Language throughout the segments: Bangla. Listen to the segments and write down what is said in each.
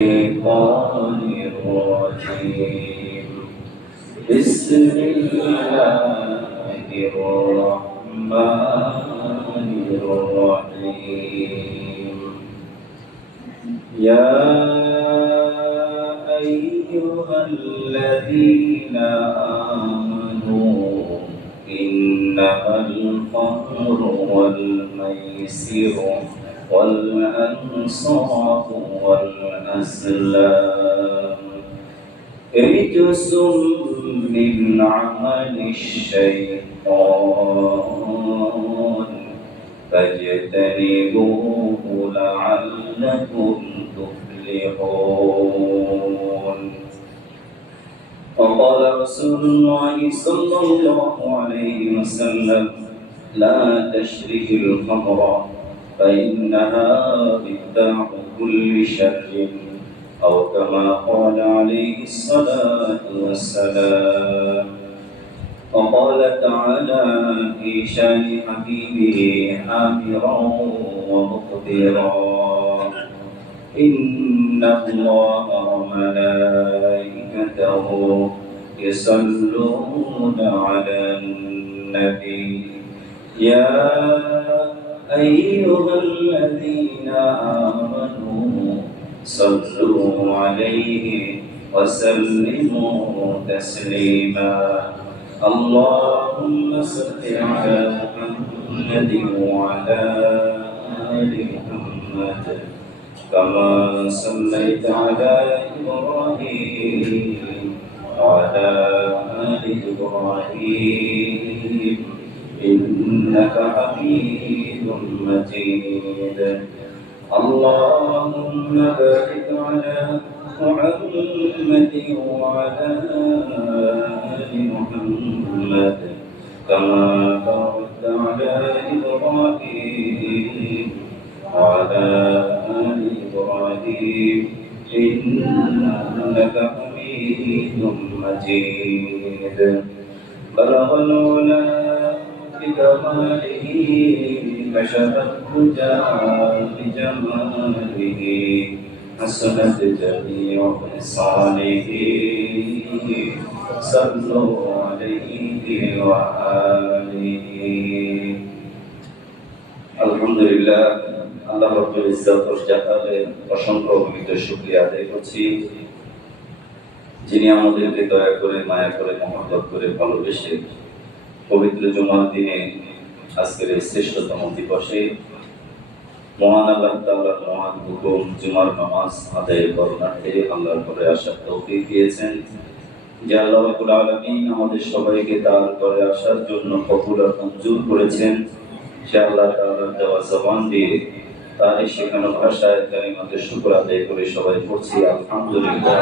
الشيطان الرجيم بسم الله الرحمن الرحيم يا أيها الذين آمنوا إنما الخمر والميسر والأنصاب والأزلام رجس من عمل الشيطان فاجتنبوه لعلكم تفلحون. وقال رسول الله صلى الله عليه وسلم لا تشرب الخمر فإنها مفتاح كل شر أو كما قال عليه الصلاة والسلام. وقال تعالى في شان حبيبه آمرا ومخبرا إن الله وملائكته يصلون على النبي يا أيها الذين آمنوا صلوا عليه وسلموا تسليما. اللهم صل على محمد وعلى آل محمد كما صليت على إبراهيم وعلى آل إبراهيم إنك حميد مجيد. اللهم بارك على محمد وعلى آل محمد كما باركت على إبراهيم وعلى آل إبراهيم إنك حميد مجيد. بلغ العلا بكماله كشف الدجى بجماله حسنت جميع خصاله صلوا عليه وآله. আলহামদুলিল্লাহ, আল্লাহ রাব্বুল ইজ্জত ও জালালের অসংখ্য অগণিত শুকরিয়া আদায় করছি, যিনি আমাদেরকে দয়া করে, মায়া করে, মহব্বত করে, ভালোবেসে পবিত্র জুমার দিনে আজকের এই শ্রেষ্ঠতম দিবসে মহান আল্লাহ তাআলার মহান হুকুম জুমার নামাজ আদায়ের বরণার্থে আল্লাহর ঘরে আসার তৌফিক দিয়েছেন। যে আল্লাহ রাব্বুল আলামিন আমাদের সবাইকে তার ঘরে আসার জন্য কবুল আর মঞ্জুর করেছেন, সে আল্লাহ তাআলার দেওয়া জবান দিয়ে তার শেখানো ভাষায় কালিমাতে শুকর আদায় করে সবাই পড়ছি আলহামদুলিল্লাহ।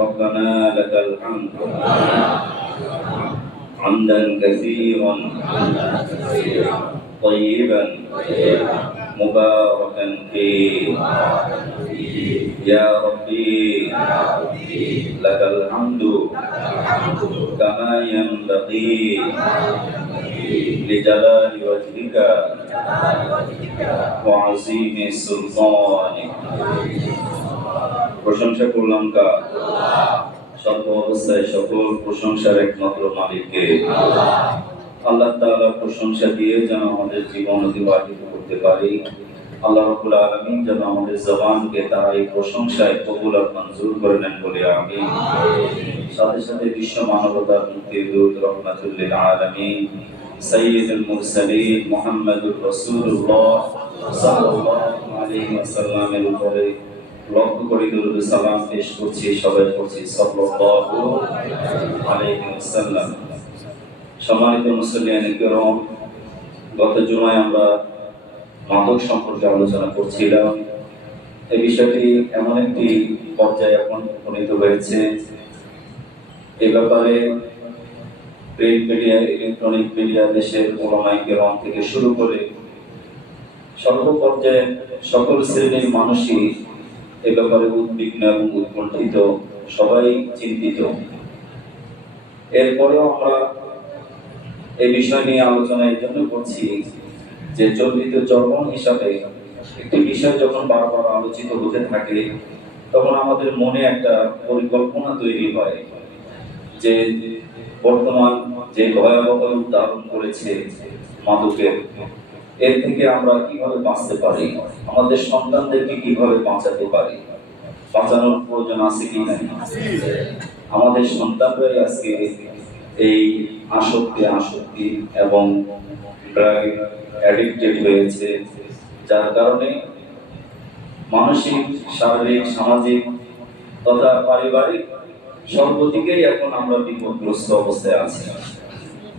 রব্বানা লাকাল হামদ حمدا كثيرا طيبا مباركا فيه يا ربي لك الحمد كما ينبغي لجلال وجهك وعظيم سلطانك. প্রশংসা করলাম কা সর্ব অবস্থায় সকল প্রশংসার একমাত্র মালিককে। আল্লাহ তাআলার প্রশংসা দিয়ে যেন আমাদের জীবন অতিবাহিত করতে পারি। আল্লাহ রাব্বুল আলামিন যেন আমাদের জবানকে তার এই প্রশংসায় কবুল আর মঞ্জুর করে নেন বলে আমিন। সাথে সাথে বিশ্ব মানবতার মুক্তির দূত রহমাতুল লিল আলামিন সাইয়্যিদুল মুরসালিন মুহাম্মদুর রাসূলুল্লাহ সাল্লাল্লাহু আলাইহি ওয়াসাল্লামের উপরে লক্ষ কোটি দরুদ সালাম পেশ করছি, সবাই করছি সাল্লাল্লাহু আলাইহি ওয়াসাল্লাম। সম্মানিত মুসলিয়ানে কিরাম, গত জুমায় আমরা মাদক সম্পর্কে আলোচনা করছিলাম। এই বিষয়টি এমন একটি পর্যায়ে এখন উপনীত হয়েছে, এ ব্যাপারে প্রিন্ট মিডিয়া, ইলেকট্রনিক মিডিয়া, দেশের উলামায়ে কিরাম থেকে শুরু করে সর্বপর্যায়ে সকল শ্রেণীর মানুষই এ ব্যাপারে উদ্বিগ্ন এবং উৎকণ্ঠিত, সবাই চিন্তিত। এরপরেও আমরা এই বিষয় নিয়ে আলোচনা এই জন্য করছি যে চর্বিত চর্বণ হিসাবে একটি বিষয় যখন বারবার আলোচিত হতে থাকে তখন আমাদের মনে একটা পরিকল্পনা তৈরি হয় যে বর্তমান যে ভয়াবহ রূপ ধারণ করেছে মাদকের, এর থেকে আমরা কিভাবে বাঁচতে পারি, আমাদের সন্তানদেরকে কিভাবে বাঁচাতে পারি, বাঁচানোর প্রয়োজন আছে কি নাই? আমাদের সন্তানরাই আজকে এই আসক্তি এবং ড্রাগ অ্যাডিক্টেড হয়েছে, যার কারণে মানসিক, শারীরিক, সামাজিক তথা পারিবারিক সর্বদিকেই এখন আমরা বিপদগ্রস্ত অবস্থায় আছি।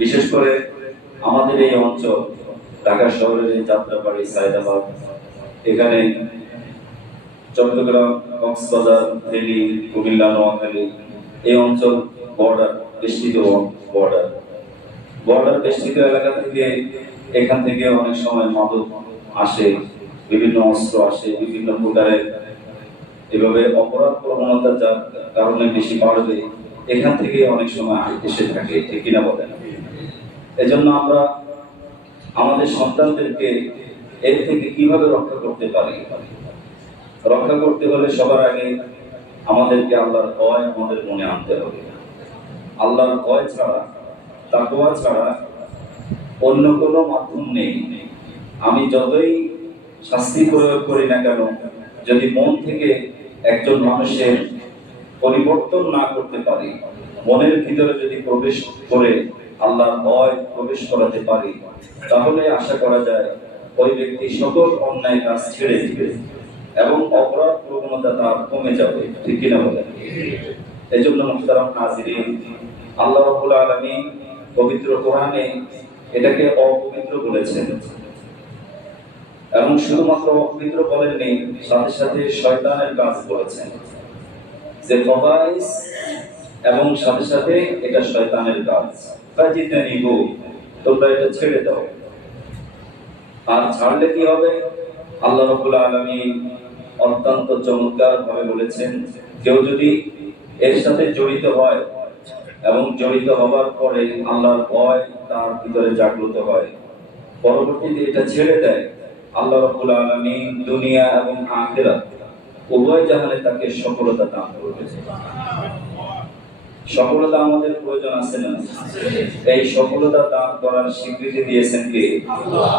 বিশেষ করে আমাদের এই অঞ্চল ঢাকা শহরের যাত্রাবাড়ি, সায়দাবাদ, এখানে চট্টগ্রাম, কক্সবাজার, ফেনী, কুমিল্লা, নোয়াখালী এই অঞ্চল বর্ডার বেষ্টিত এলাকা থেকে এখান থেকে অনেক সময় মাদক আসে, বিভিন্ন অস্ত্র আসে, বিভিন্ন প্রকারের এভাবে অপরাধ প্রবণতা যার কারণে বেশি বাড়বে, এখান থেকে অনেক সময় এসে থাকে, ঠিক কিনা বলেন? এজন্য আমরা আমাদের সন্তানদেরকে এর থেকে কিভাবে রক্ষা করতে পারি? রক্ষা করতে হলে সবার আগে আমাদেরকে আল্লাহর ভয় আমাদের মনে আনতে হবে। আল্লাহর ভয় ছাড়া, তাকওয়া ছাড়া অন্য কোনো মাধ্যম নেই। আমি যতই শাস্তি প্রয়োগ করি না কেন, যদি মন থেকে একজন মানুষের পরিবর্তন না করতে পারি, মনের ভিতরে যদি প্রবেশ করে আল্লাহর ভয় প্রবেশ করাতে পারি, তাহলে আশা করা যায় ওই ব্যক্তি সকল অন্যায় কাজ ছেড়ে দিবে এবং অপরাধ প্রবণতা তার কমে যাবে, ঠিক কিনা বলেন? এজন্য মুহতারাম নাযিরিন, আল্লাহ রাব্বুল আলামিন পবিত্র কোরআনে এটাকে অপবিত্র বলেছেন এবং শুধুমাত্র অপবিত্র বলেননি, সাথে সাথে শয়তানের কাজ বলেছেন যে ফাওয়াইস, এবং সাথে সাথে এটা শয়তানের কাজ। ফাজিতানিবু, তোমরা এটা ছেড়ে দাও। আর ছাড়লে কি হবে? আল্লাহ রাব্বুল আলামিন অত্যন্ত চমৎকার ভাবে বলেছেন, কেউ যদি এর সাথে জড়িত হয় এবং জড়িত হবার পরে আল্লাহর ভয় তার ভিতরে জাগ্রত হয়, পরবর্তীতে এটা ছেড়ে দেয়, আল্লাহ রাব্বুল আলামিন দুনিয়া এবং আখিরাত উভয় জাহানে তাকে সফলতা দান করবে। সফলতা আমাদের প্রয়োজন আছে না? এই সফলতা দান করার স্বীকৃতি দিয়েছেন কে? আল্লাহ।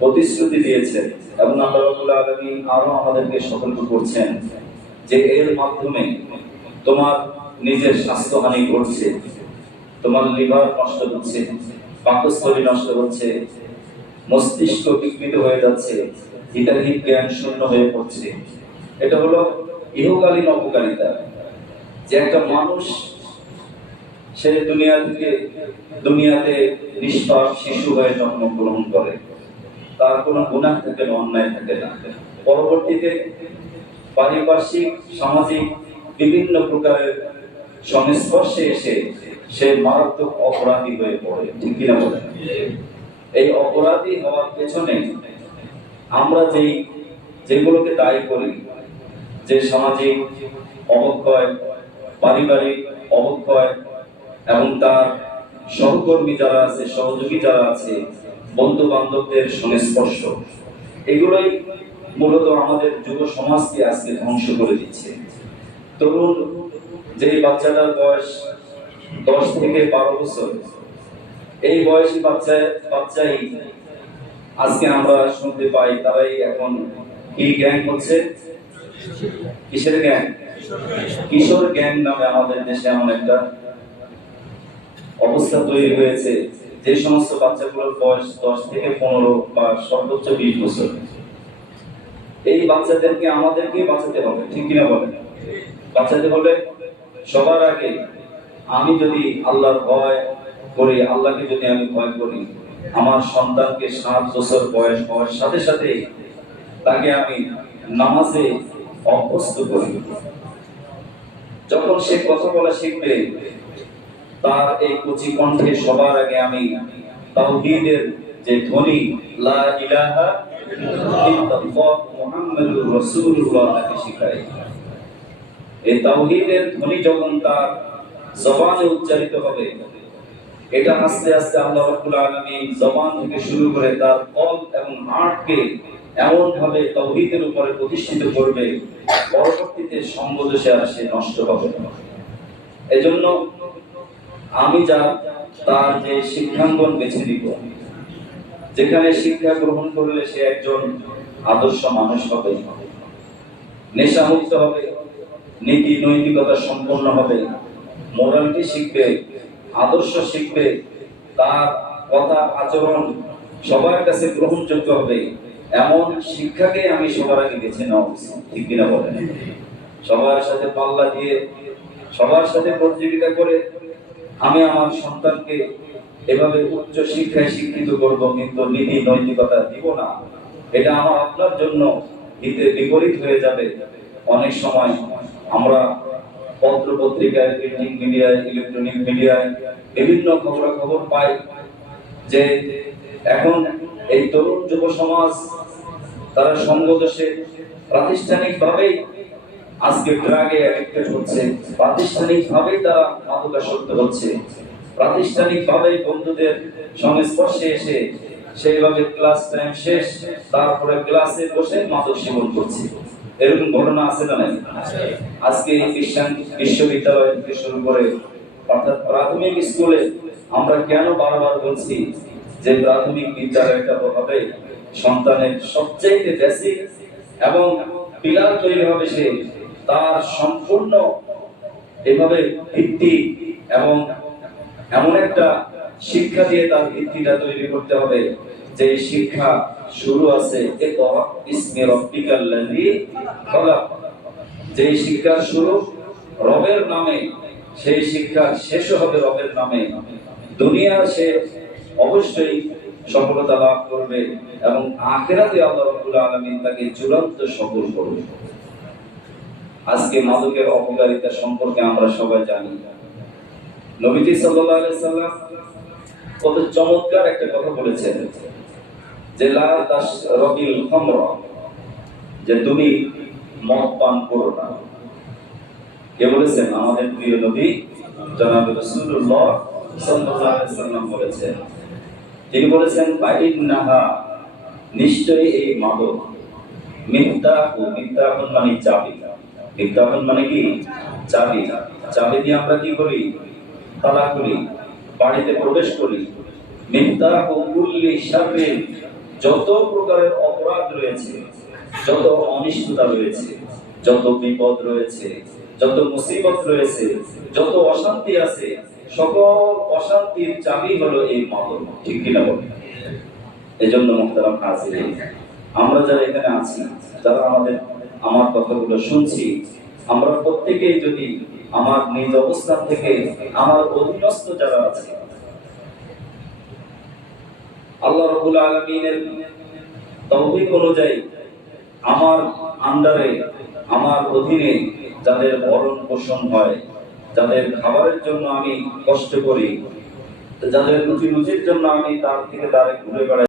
প্রতিশ্রুতি দিয়েছেন এবং আল্লাহ রাব্বুল আলামিন আরো আমাদেরকে সতর্ক করছেন যে এর মাধ্যমে তোমার নিজের স্বাস্থ্যহানি ঘটছে, তোমার লিভার নষ্ট হচ্ছে, পাকস্থলী নষ্ট হচ্ছে, মস্তিষ্ক বিকৃত হয়ে যাচ্ছে, হিতাহিত জ্ঞান শূন্য হয়ে পড়ছে। এটা হলো ইহকালীন অপকারিতা, যে একটা মানুষ সে দুনিয়াতে নিষ্পাপ শিশু হয়ে জন্মগ্রহণ করে, তার কোনো গুনাহ থাকে না, অন্যায় থাকে না, পরবর্তীতে পারিপার্শ্বিক, সামাজিক বিভিন্ন প্রকারের সংস্পর্শে এসে সে মারাত্মক অপরাধী হয়ে পড়ে, ঠিক কিনা বলেন? এই অপরাধী হওয়ার পেছনে আমরা যেগুলোকে দায়ী করি, যে সামাজিক অবক্ষয়, পারিবারিক অবক্ষয় এবং তার সহকর্মী যারা আছে, সহযোগী যারা আছে, বন্ধু বান্ধবদের সংস্পর্শ, এগুলোই মূলত আমাদের যুব সমাজকে আজকে ধ্বংস করে দিচ্ছে। তরুণ যে বাচ্চাটার বয়স 10 থেকে 12 বছর, এই বয়সী বাচ্চাই আজকে আমরা শুনতে পাই তারাই এখন কি গ্যাং হচ্ছে, কিসের গ্যাং? কিশোর গ্যাং নামে আমাদের দেশে এমন একটা অবস্থা তৈরি হয়েছে, যে সমস্ত বাচ্চাগুলোর বয়স 10 থেকে 15 বা সর্বোচ্চ 20 বছর। এই বাচ্চাদেরকে আমাদেরকে বাঁচাতে হবে, ঠিক কিনা বলেন? বাঁচাতে হলে সবার আগে আমি যদি আল্লাহর ভয় করি, আল্লাহকে যদি আমি ভয় করি, আমার সন্তানকে 7 বছর বয়স হওয়ার সাথে সাথে তাকে আমি নামাজে অভ্যস্ত করি। যখন সে কথা বলা শিখবে, তার এই কচি কণ্ঠে সবার আগে আমি তাওহীদের যে ধ্বনি, লা ইলাহা ইল্লাল্লাহ মুহাম্মাদুর রাসূলুল্লাহ তাকে শিখাই। এই তাওহীদের ধ্বনি যখন তার জবানে উচ্চারিত হবে, এটা আস্তে আস্তে আল্লাহ রাব্বুল আলামিন জবান থেকে শুরু করে তার কলব এবং হার্টকে এমন ভাবে তাওহীদের উপরে প্রতিষ্ঠিত করবে, পরবর্তীতে সঙ্গদোষে আর সে নষ্ট হবে না। এজন্য আমি তার যে শিক্ষাঙ্গন বেছে নিব, যেখানে শিক্ষা গ্রহণ করলে সে একজন আদর্শ মানুষ হবে, নেশামুক্ত হবে, নীতি নৈতিকতা সম্পন্ন হবে, মোরালিটি শিখবে, আদর্শ শিখবে, তার কথা আচরণ সবার কাছে গ্রহণযোগ্য হবে, এমন শিক্ষাকে আমি সবার আগে বেছে নেওয়া উচিত। ঠিক কিনা বলেন? সবার সাথে পাল্লা দিয়ে, সবার সাথে প্রতিযোগিতা করে আমি আমার সন্তানকে এভাবে উচ্চ শিক্ষায় শিক্ষিত করব, কিন্তু নীতি নৈতিকতা দিব না, এটা আমার আপনার জন্য হিতে বিপরীত হয়ে যাবে। অনেক সময় আমরা পত্র পত্রিকায়, প্রিন্টিং মিডিয়ায়, ইলেকট্রনিক মিডিয়ায় বিভিন্ন খবরাখবর পাই যে এখন এই তরুণ যুব সমাজ তারা সঙ্গদোষে প্রাতিষ্ঠানিকভাবেই আজকে ড্রাগে অ্যাডিক্টেড হচ্ছে, প্রাতিষ্ঠানিকভাবেই তারা মাদকাসক্ত হচ্ছে, প্রাতিষ্ঠানিকভাবেই বন্ধুদের সংস্পর্শে এসে সেইভাবে ক্লাস টাইম শেষ, তারপরে ক্লাসে বসে মাদক সেবন করছে। এরকম ঘটনা আছে না নাই? আজকে খ্রিস্টান বিশ্ববিদ্যালয় থেকে শুরু করে অর্থাৎ প্রাথমিক স্কুলে আমরা কেন বারবার বলছি যে প্রাথমিক বিদ্যালয়টা হবে সন্তানের সবচেয়ে বেসিক এবং পিলার তৈরি হবে, সে তার সম্পূর্ণ এভাবে ভিত্তি এবং এমন একটা শিক্ষা দিয়ে তার ভিত্তিটা তৈরি করতে হবে যে শিক্ষা শুরু আছে যে শিক্ষার শুরু রবের নামে, সেই শিক্ষার শেষ হবে রবের নামে। দুনিয়া সে অবশ্যই সফলতা লাভ করবে এবং আখিরাতে আল্লাহ রাব্বুল আলামিন তাকে চূড়ান্ত সফল করবে। আজকে মাদকের অপকারিতা সম্পর্কে আমরা সবাই জানি। নবীজি সাল্লাল্লাহু আলাইহি সাল্লাম কত চমৎকার একটা কথা বলেছেন যে লা তাশরাবিল খামরা, যে তুমি মদ পান করো না। কে বলেছেন? আমাদের প্রিয় নবী জনাব রাসূলুল্লাহ সাল্লাল্লাহু আলাইহি সাল্লাম বলেছেন। তিনি বলেছেন বাইন্নাহা, নিশ্চয়ই এই মাদক, মিফতাহুন মানে চাবি, মিফতাহুন মানে কি? চাবি। চাবি দিয়ে আমরা কি করি? তালা করি, বাড়িতে প্রবেশ করি। মিফতাহু কুল্লি শাররিন, যত প্রকারের অপরাধ রয়েছে, যত অনিষ্টতা রয়েছে, যত বিপদ রয়েছে, যত মুসিবত রয়েছে, যত অশান্তি আছে, সকল অশান্তির চাবি হলো এই মাদক। ঠিক কিনা বলেন? এজন্য মুহতারাম হাজিরিন, আমরা যারা এখানে আছি, যারা আমার কথাগুলো শুনছি, আমরা প্রত্যেকেই যদি আমার নিজ অবস্থান থেকে আমার অধীনস্থ যারা আছে, আল্লাহ রাব্বুল আলামিনের তৌফিক অনুযায়ী আমার আন্ডারে, আমার অধীনে যাদের ভরণ পোষণ হয়, যাদের খাবারের জন্য আমি কষ্ট করি, যাদের রুজির জন্য আমি তার থেকে তারে ঘুরে বেড়াই,